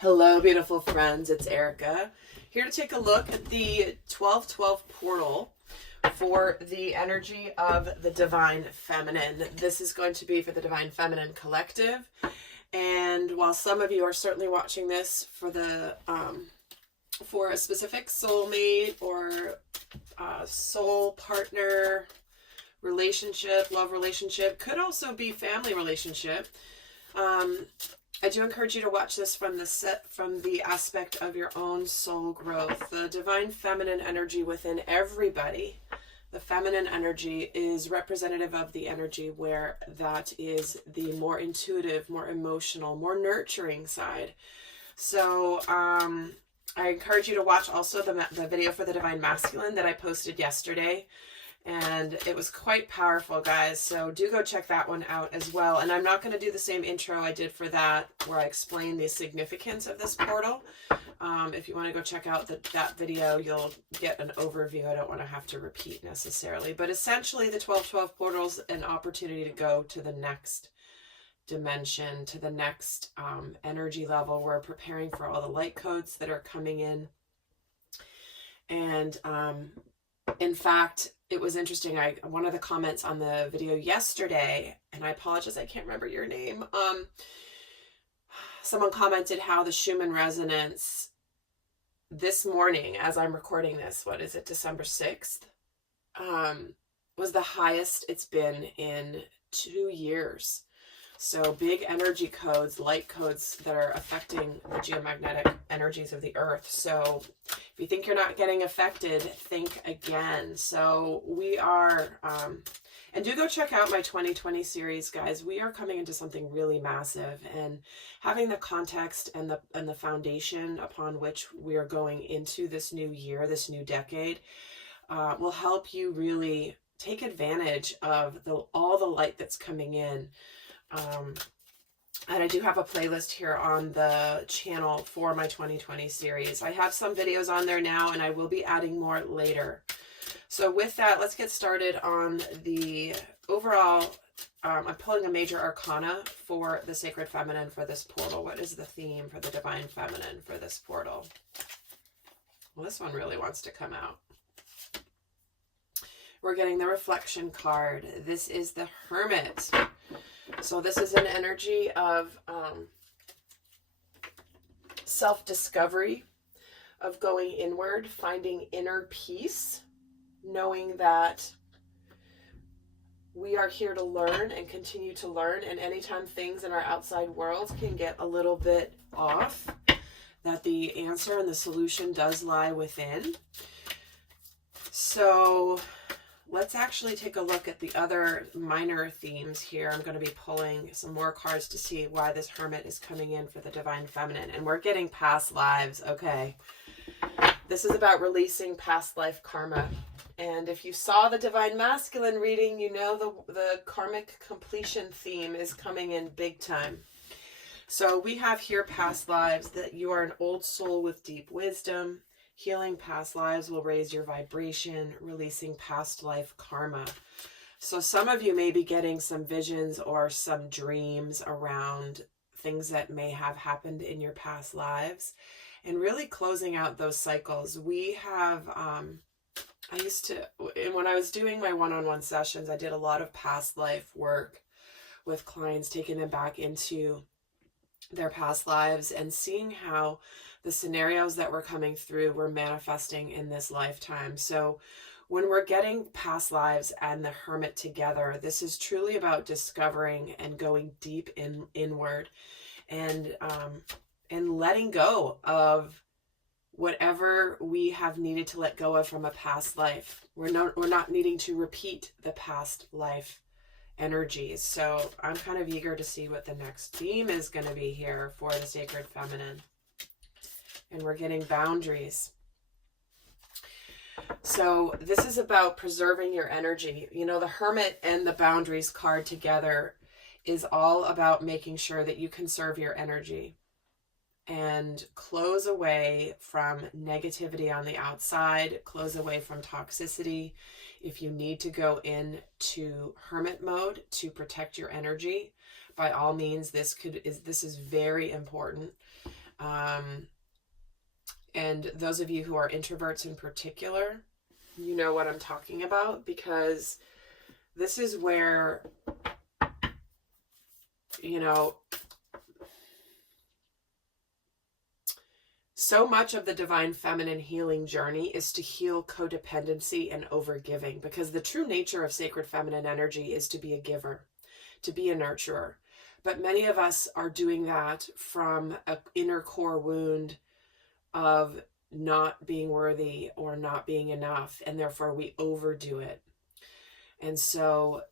Hello, beautiful friends. It's Erika here to take a look at the 1212 portal for the energy of the Divine Feminine. This is going to be for the Divine Feminine Collective. And while some of you are certainly watching this for the for a specific soulmate or soul partner relationship, love relationship, could also be family relationship. I do encourage you to watch this from the aspect of your own soul growth. The divine feminine energy within everybody, the feminine energy is representative of the energy where that is the more intuitive, more emotional, more nurturing side. So I encourage you to watch also the video for the divine masculine that I posted yesterday. And it was quite powerful, guys. So do go check that one out as well. And I'm not going to do the same intro I did for that, where I explain the significance of this portal. If you want to go check out that video, you'll get an overview. I don't want to have to repeat necessarily. But essentially, the 1212 portal is an opportunity to go to the next dimension, to the next energy level. We're preparing for all the light codes that are coming in. And in fact, it was interesting. One of the comments on the video yesterday, and I apologize, I can't remember your name. Someone commented how the Schumann resonance this morning, as I'm recording this, what is it, December 6th, was the highest it's been in 2 years. So big energy codes, light codes that are affecting the geomagnetic energies of the earth. So if you think you're not getting affected, think again. So we are, and do go check out my 2020 series, guys. We are coming into something really massive, and having the context and the foundation upon which we are going into this new year, this new decade, will help you really take advantage of all the light that's coming in. And I do have a playlist here on the channel for my 2020 series. I have some videos on there now, and I will be adding more later. So with that, let's get started on the overall. I'm pulling a major arcana for the sacred feminine for this portal. What is the theme for the divine feminine for this portal? Well, this one really wants to come out. We're getting the reflection card. This is the Hermit. So this is an energy of self-discovery, of going inward, finding inner peace, knowing that we are here to learn and continue to learn. And anytime things in our outside world can get a little bit off, that the answer and the solution does lie within. So let's actually take a look at the other minor themes here. I'm going to be pulling some more cards to see why this Hermit is coming in for the Divine Feminine. And we're getting past lives. Okay. This is about releasing past life karma. And if you saw the Divine Masculine reading, you know the karmic completion theme is coming in big time. So we have here past lives, that you are an old soul with deep wisdom. Healing past lives will raise your vibration, releasing past life karma. So some of you may be getting some visions or some dreams around things that may have happened in your past lives, and really closing out those cycles. We have, I used to, and when I was doing my one-on-one sessions, I did a lot of past life work with clients, taking them back into their past lives and seeing how the scenarios that were coming through were manifesting in this lifetime. So when we're getting past lives and the Hermit together, this is truly about discovering and going deep inward and letting go of whatever we have needed to let go of from a past life. We're not needing to repeat the past life energies. So I'm kind of eager to see what the next theme is going to be here for the sacred feminine. And we're getting boundaries. So this is about preserving your energy. You know, the Hermit and the boundaries card together is all about making sure that you conserve your energy and close away from negativity on the outside, close away from toxicity. If you need to go into Hermit mode to protect your energy, by all means, this is very important. And those of you who are introverts in particular, you know what I'm talking about, because this is where, you know, so much of the divine feminine healing journey is to heal codependency and overgiving, because the true nature of sacred feminine energy is to be a giver, to be a nurturer. But many of us are doing that from an inner core wound of not being worthy or not being enough, and therefore we overdo it. And so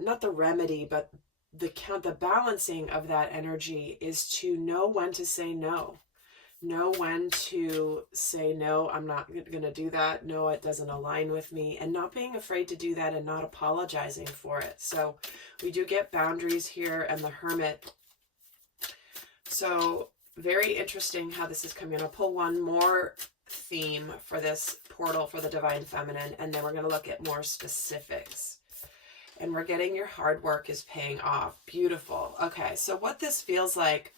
not the remedy, but the balancing of that energy is to know when to say no. Know when to say, no, I'm not going to do that. No, it doesn't align with me. And not being afraid to do that and not apologizing for it. So we do get boundaries here and the Hermit. So very interesting how this is coming. I'll pull one more theme for this portal for the divine feminine, and then we're going to look at more specifics. And we're getting your hard work is paying off. Beautiful. Okay, so what this feels like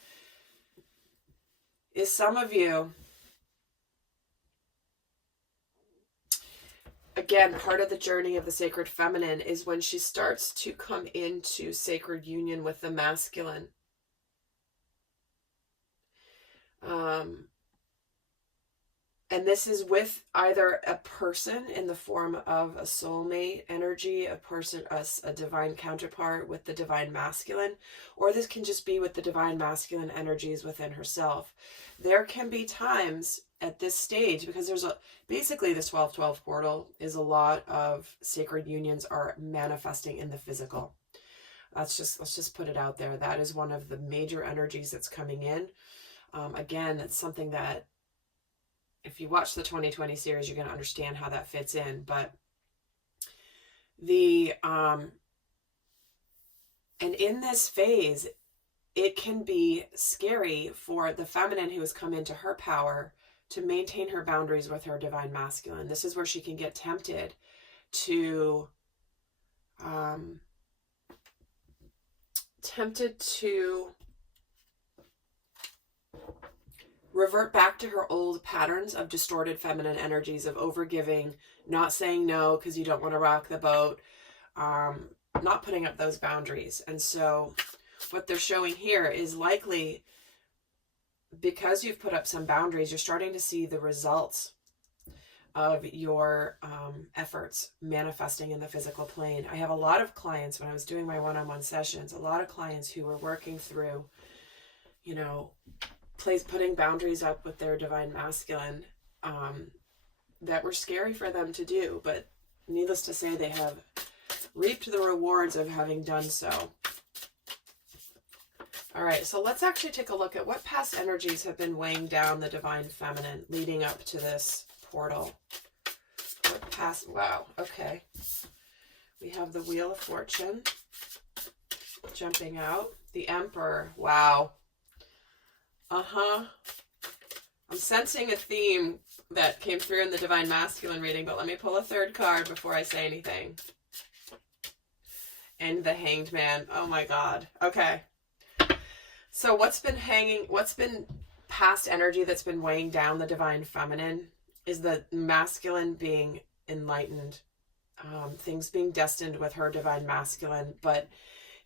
is some of you, again, part of the journey of the sacred feminine is when she starts to come into sacred union with the masculine. And this is with either a person in the form of a soulmate energy, a person, a divine counterpart with the divine masculine, or this can just be with the divine masculine energies within herself. There can be times at this stage, because there's basically this 12-12 portal is a lot of sacred unions are manifesting in the physical. Let's just put it out there. That is one of the major energies that's coming in. Again, it's something that if you watch the 2020 series, you're going to understand how that fits in. But and in this phase, it can be scary for the feminine who has come into her power to maintain her boundaries with her divine masculine. This is where she can get tempted to revert back to her old patterns of distorted feminine energies of overgiving, not saying no because you don't want to rock the boat, not putting up those boundaries. And so what they're showing here is likely because you've put up some boundaries, you're starting to see the results of your efforts manifesting in the physical plane. I have a lot of clients, when I was doing my one-on-one sessions, a lot of clients who were working through, you know, putting boundaries up with their divine masculine that were scary for them to do, but needless to say, they have reaped the rewards of having done so. All right, so let's actually take a look at what past energies have been weighing down the divine feminine leading up to this portal. What past, wow, okay. We have the Wheel of Fortune jumping out. The Emperor, wow. I'm sensing a theme that came through in the divine masculine reading, but let me pull a third card before I say anything. And the Hanged Man. Oh my God. Okay. So what's been past energy that's been weighing down the divine feminine is the masculine being enlightened, things being destined with her divine masculine, but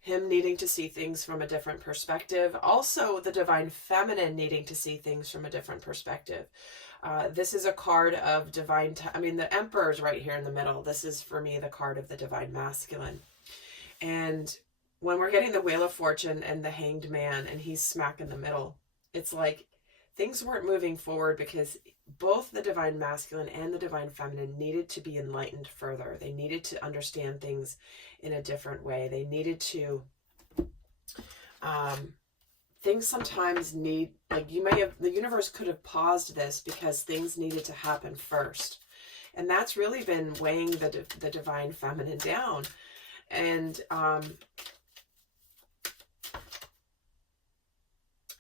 him needing to see things from a different perspective. Also, the divine feminine needing to see things from a different perspective. This is a card of divine, the Emperor's right here in the middle. This is, for me, the card of the divine masculine. And when we're getting the Wheel of Fortune and the Hanged Man, and he's smack in the middle, it's like things weren't moving forward because both the divine masculine and the divine feminine needed to be enlightened further. They needed to understand things in a different way. They needed to, things sometimes need, like the universe could have paused this because things needed to happen first. And that's really been weighing the divine feminine down. And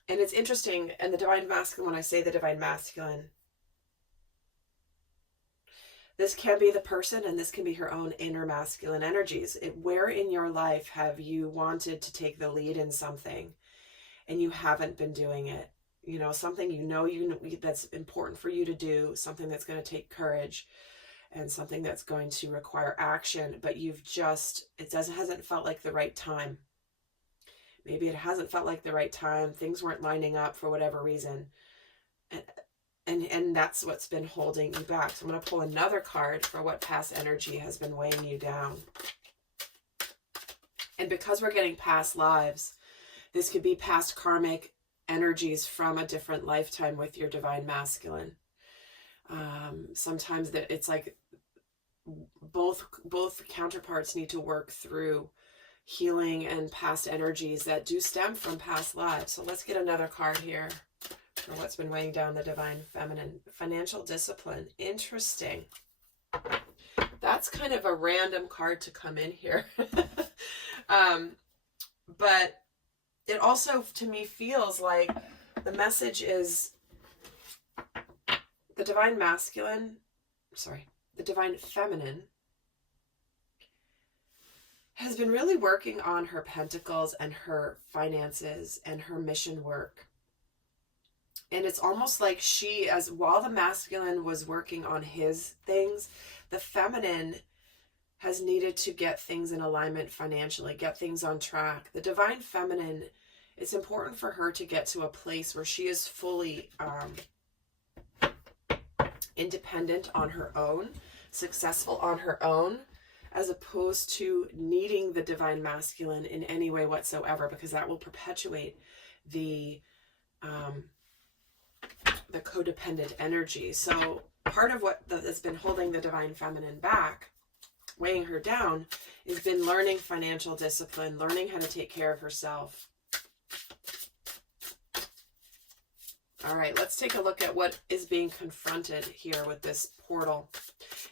it's interesting, and the divine masculine, when I say the divine masculine, this can be the person and this can be her own inner masculine energies. Where in your life have you wanted to take the lead in something and you haven't been doing it? you know, something that's important for you to do, something that's going to take courage and something that's going to require action, but it hasn't felt like the right time. Maybe it hasn't felt like the right time. Things weren't lining up for whatever reason. And that's what's been holding you back. So I'm going to pull another card for what past energy has been weighing you down. And because we're getting past lives, this could be past karmic energies from a different lifetime with your divine masculine. Sometimes it's like both counterparts need to work through healing and past energies that do stem from past lives. So let's get another card here for what's been weighing down the divine feminine. Financial discipline. Interesting. That's kind of a random card to come in here. But it also, to me, feels like the message is the divine feminine has been really working on her pentacles and her finances and her mission work. And it's almost like while the masculine was working on his things, the feminine has needed to get things in alignment financially, get things on track. The divine feminine, it's important for her to get to a place where she is fully independent on her own, successful on her own, as opposed to needing the divine masculine in any way whatsoever, because that will perpetuate the codependent energy. So part of what has been holding the divine feminine back, weighing her down, has been learning financial discipline, learning how to take care of herself. All right, let's take a look at what is being confronted here with this portal.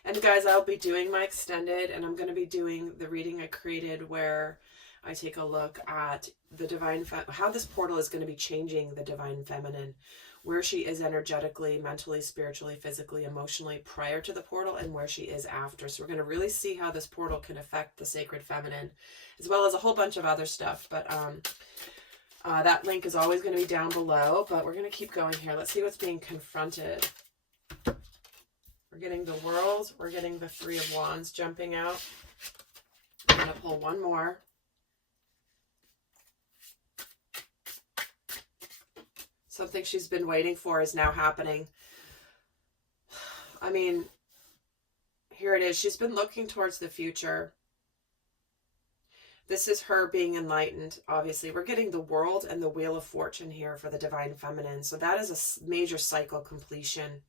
And guys, I'll be doing my extended, and I'm going to be doing the reading I created where I take a look at the divine, how this portal is going to be changing the divine feminine, where she is energetically, mentally, spiritually, physically, emotionally prior to the portal, and where she is after. So we're going to really see how this portal can affect the sacred feminine, as well as a whole bunch of other stuff. But that link is always going to be down below, but we're going to keep going here. Let's see what's being confronted. We're getting the World. We're getting the Three of Wands jumping out. I'm going to pull one more. Something she's been waiting for is now happening. I mean, here it is. She's been looking towards the future. This is her being enlightened, obviously. We're getting the World and the Wheel of Fortune here for the divine feminine. So that is a major cycle completion.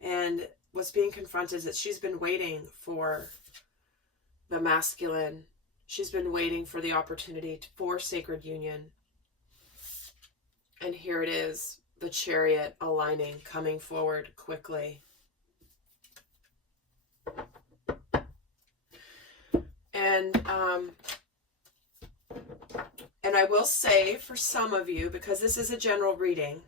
And what's being confronted is that she's been waiting for the masculine. She's been waiting for the opportunity for sacred union. And here it is, the Chariot aligning, coming forward quickly. And I will say for some of you, because this is a general reading,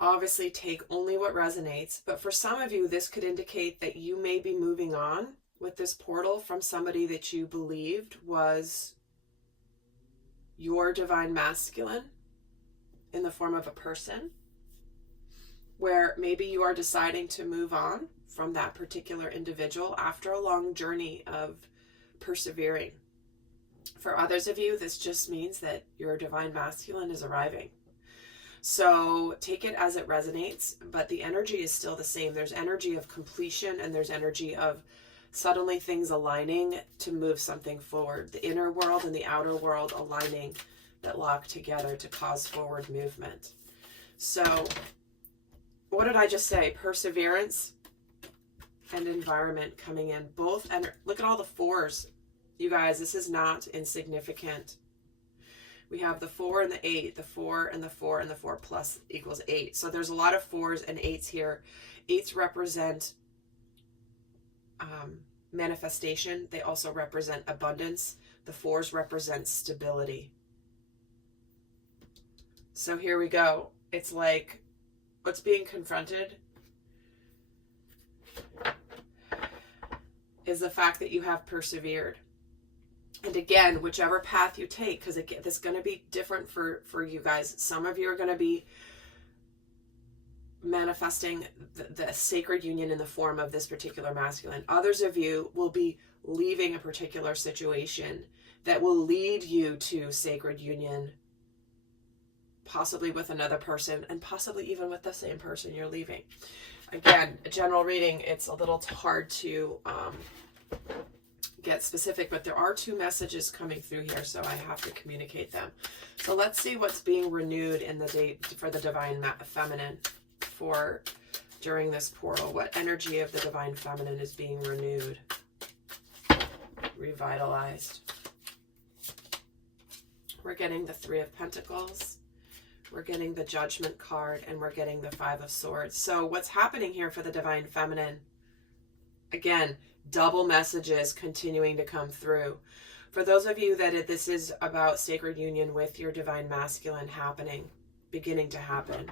obviously take only what resonates, but for some of you, this could indicate that you may be moving on with this portal from somebody that you believed was your divine masculine in the form of a person, where maybe you are deciding to move on from that particular individual after a long journey of persevering. For others of you, this just means that your divine masculine is arriving. So take it as it resonates, but the energy is still the same. There's energy of completion, and there's energy of suddenly things aligning to move something forward. The inner world and the outer world aligning that lock together to cause forward movement. So what did I just say? Perseverance and environment coming in. Both, and look at all the fours. You guys, this is not insignificant. We have the 4 and the 8, the 4 and the 4 and the 4 plus equals 8. So there's a lot of 4s and 8s here. 8s represent manifestation. They also represent abundance. The 4s represent stability. So here we go. It's like what's being confronted is the fact that you have persevered. And again, whichever path you take, because this is going to be different for you guys. Some of you are going to be manifesting the sacred union in the form of this particular masculine. Others of you will be leaving a particular situation that will lead you to sacred union, possibly with another person, and possibly even with the same person you're leaving. Again, a general reading, it's a little hard to get specific, but there are two messages coming through here, so I have to communicate them. So let's see what's being renewed in the date for the divine feminine for during this portal. What energy of the divine feminine is being renewed, revitalized? We're getting the Three of Pentacles, we're getting the Judgment card, and we're getting the Five of Swords. So what's happening here for the divine feminine? Again, double messages continuing to come through. For those of you that this is about sacred union with your divine masculine beginning to happen.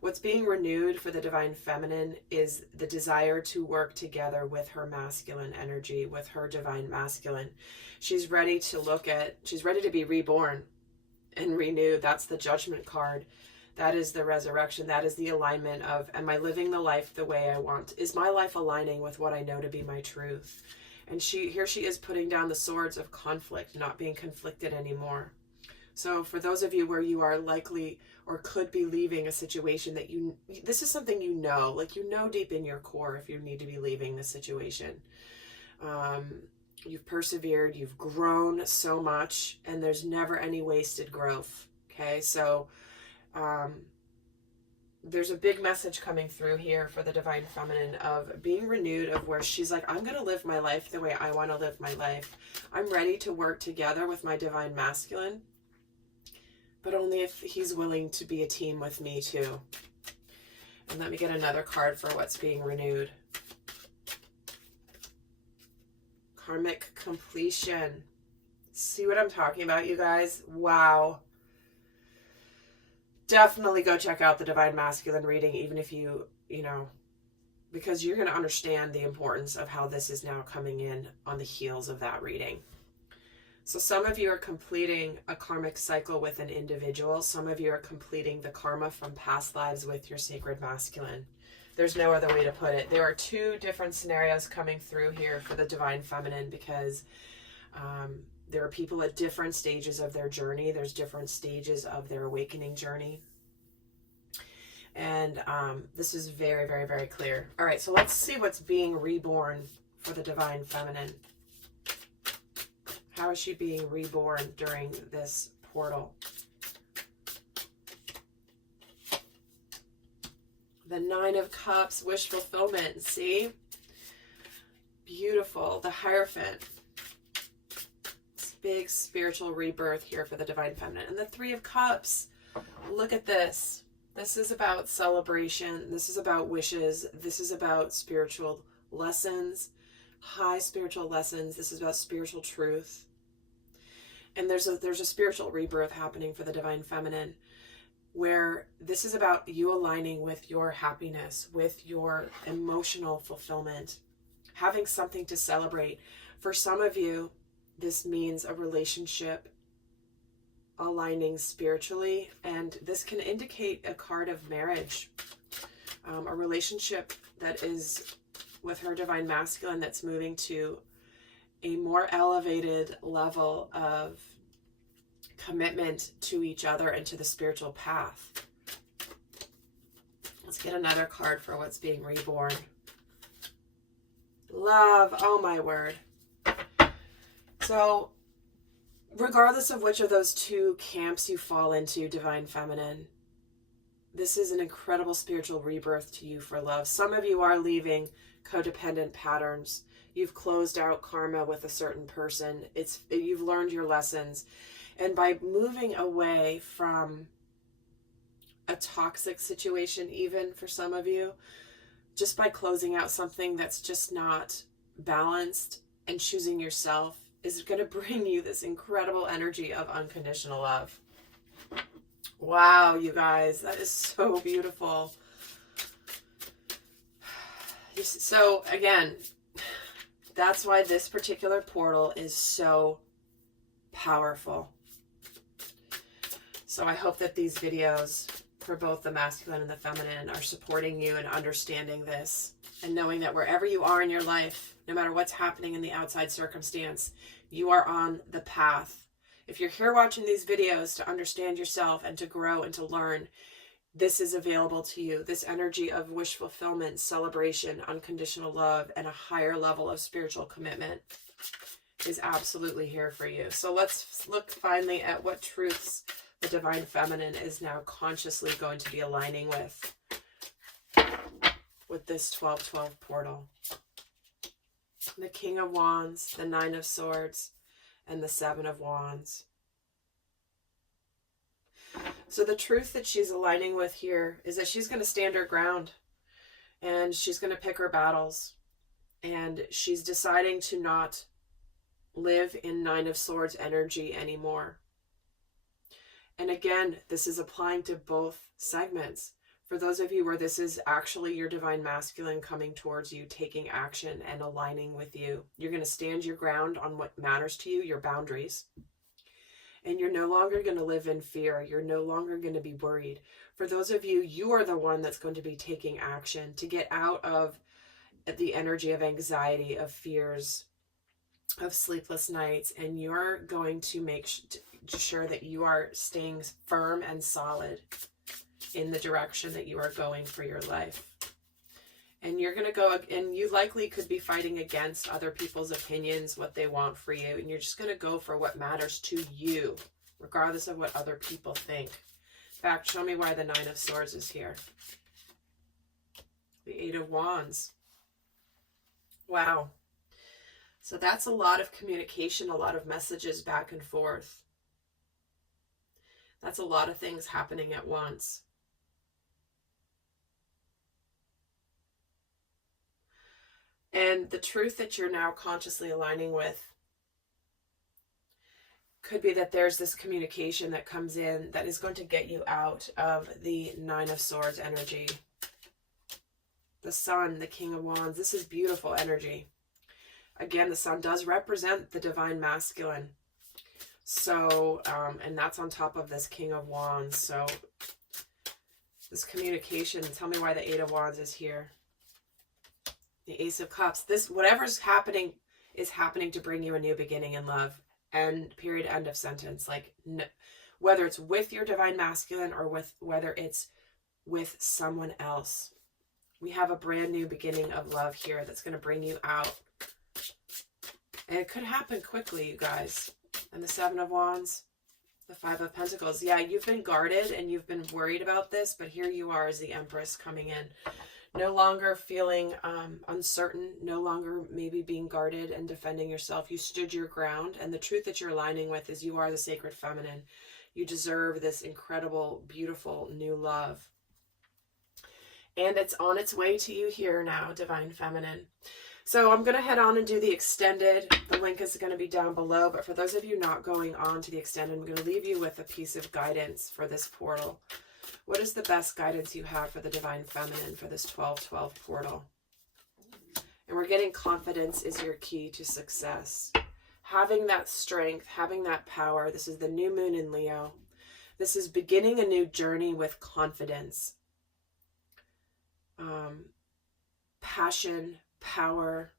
What's being renewed for the divine feminine is the desire to work together with her masculine energy, with her divine masculine. She's ready to be reborn and renewed. That's the Judgment card. That is the resurrection. That is the alignment of, am I living the life the way I want? Is my life aligning with what I know to be my truth? And here she is putting down the swords of conflict, not being conflicted anymore. So for those of you where you are likely or could be leaving a situation that this is something like deep in your core if you need to be leaving the situation. You've persevered, you've grown so much, and there's never any wasted growth. Okay, so there's a big message coming through here for the divine feminine of being renewed, of where she's like, I'm going to live my life the way I want to live my life. I'm ready to work together with my divine masculine, but only if he's willing to be a team with me too. And let me get another card for what's being renewed. Karmic completion. See what I'm talking about, you guys? Wow. Definitely go check out the divine masculine reading, even if because you're going to understand the importance of how this is now coming in on the heels of that reading. So some of you are completing a karmic cycle with an individual. Some of you are completing the karma from past lives with your sacred masculine. There's no other way to put it. There are two different scenarios coming through here for the divine feminine, because there are people at different stages of their journey. There's different stages of their awakening journey. And this is very, very, very clear. All right, so let's see what's being reborn for the divine feminine. How is she being reborn during this portal? The Nine of Cups, wish fulfillment. See? Beautiful. The Hierophant. Big spiritual rebirth here for the divine feminine. And the Three of Cups. Look at this. This is about celebration. This is about wishes. This is about spiritual lessons, high spiritual lessons. This is about spiritual truth. And there's a spiritual rebirth happening for the divine feminine, where this is about you aligning with your happiness, with your emotional fulfillment, having something to celebrate. For some of you, this means a relationship aligning spiritually, and this can indicate a card of marriage, a relationship that is with her divine masculine that's moving to a more elevated level of commitment to each other and to the spiritual path. Let's get another card for what's being reborn. Love. Oh my word. So regardless of which of those two camps you fall into, divine feminine, this is an incredible spiritual rebirth to you for love. Some of you are leaving codependent patterns. You've closed out karma with a certain person. You've learned your lessons. And by moving away from a toxic situation, even for some of you, just by closing out something that's just not balanced and choosing yourself, is going to bring you this incredible energy of unconditional love. Wow, you guys, that is so beautiful. So again, that's why this particular portal is so powerful. So I hope that these videos for both the masculine and the feminine are supporting you in understanding this and knowing that wherever you are in your life, no matter what's happening in the outside circumstance, you are on the path. If you're here watching these videos to understand yourself and to grow and to learn, this is available to you. This energy of wish fulfillment, celebration, unconditional love, and a higher level of spiritual commitment is absolutely here for you. So let's look finally at what truths the divine feminine is now consciously going to be aligning with this 12-12 portal. The King of Wands, the Nine of Swords, and the Seven of Wands. So the truth that she's aligning with here is that she's going to stand her ground and she's going to pick her battles, and she's deciding to not live in Nine of Swords energy anymore. And again, this is applying to both segments. For those of you where this is actually your divine masculine coming towards you, taking action and aligning with you, you're going to stand your ground on what matters to you, your boundaries. And you're no longer going to live in fear. You're no longer going to be worried. For those of you, you are the one that's going to be taking action to get out of the energy of anxiety, of fears, of sleepless nights. And you're going to make sure that you are staying firm and solid in the direction that you are going for your life. And you're going to go, and you likely could be fighting against other people's opinions, what they want for you. And you're just going to go for what matters to you, regardless of what other people think. In fact, show me why the Nine of Swords is here. The Eight of Wands. Wow. So that's a lot of communication, a lot of messages back and forth. That's a lot of things happening at once. And the truth that you're now consciously aligning with could be that there's this communication that comes in that is going to get you out of the Nine of Swords energy. The Sun, the King of Wands. This is beautiful energy. Again, the Sun does represent the divine masculine. So, and that's on top of this King of Wands. So this communication, tell me why the Eight of Wands is here. The Ace of Cups. This, whatever's happening is happening to bring you a new beginning in love. End, period, end of sentence. Like, no, whether it's with your divine masculine or whether it's with someone else. We have a brand new beginning of love here that's going to bring you out. And it could happen quickly, you guys. And the Seven of Wands, the Five of Pentacles. Yeah, you've been guarded and you've been worried about this, but here you are as the Empress coming in. No longer feeling uncertain, no longer maybe being guarded and defending yourself. You stood your ground, and the truth that you're aligning with is you are the sacred feminine. You deserve this incredible, beautiful new love. And it's on its way to you here now, divine feminine. So I'm going to head on and do the extended. The link is going to be down below. But for those of you not going on to the extended, I'm going to leave you with a piece of guidance for this portal. What is the best guidance you have for the divine feminine for this 12-12 portal? And we're getting confidence is your key to success. Having that strength, having that power. This is the new moon in Leo. This is beginning a new journey with confidence. Passion, power,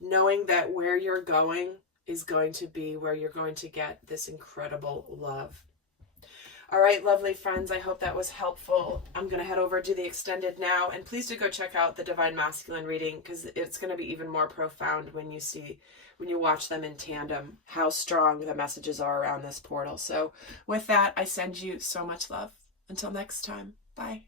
knowing that where you're going is going to be where you're going to get this incredible love. All right, lovely friends, I hope that was helpful. I'm going to head over to the extended now, and please do go check out the Divine Masculine reading, because it's going to be even more profound when you watch them in tandem, how strong the messages are around this portal. So with that, I send you so much love. Until next time, bye.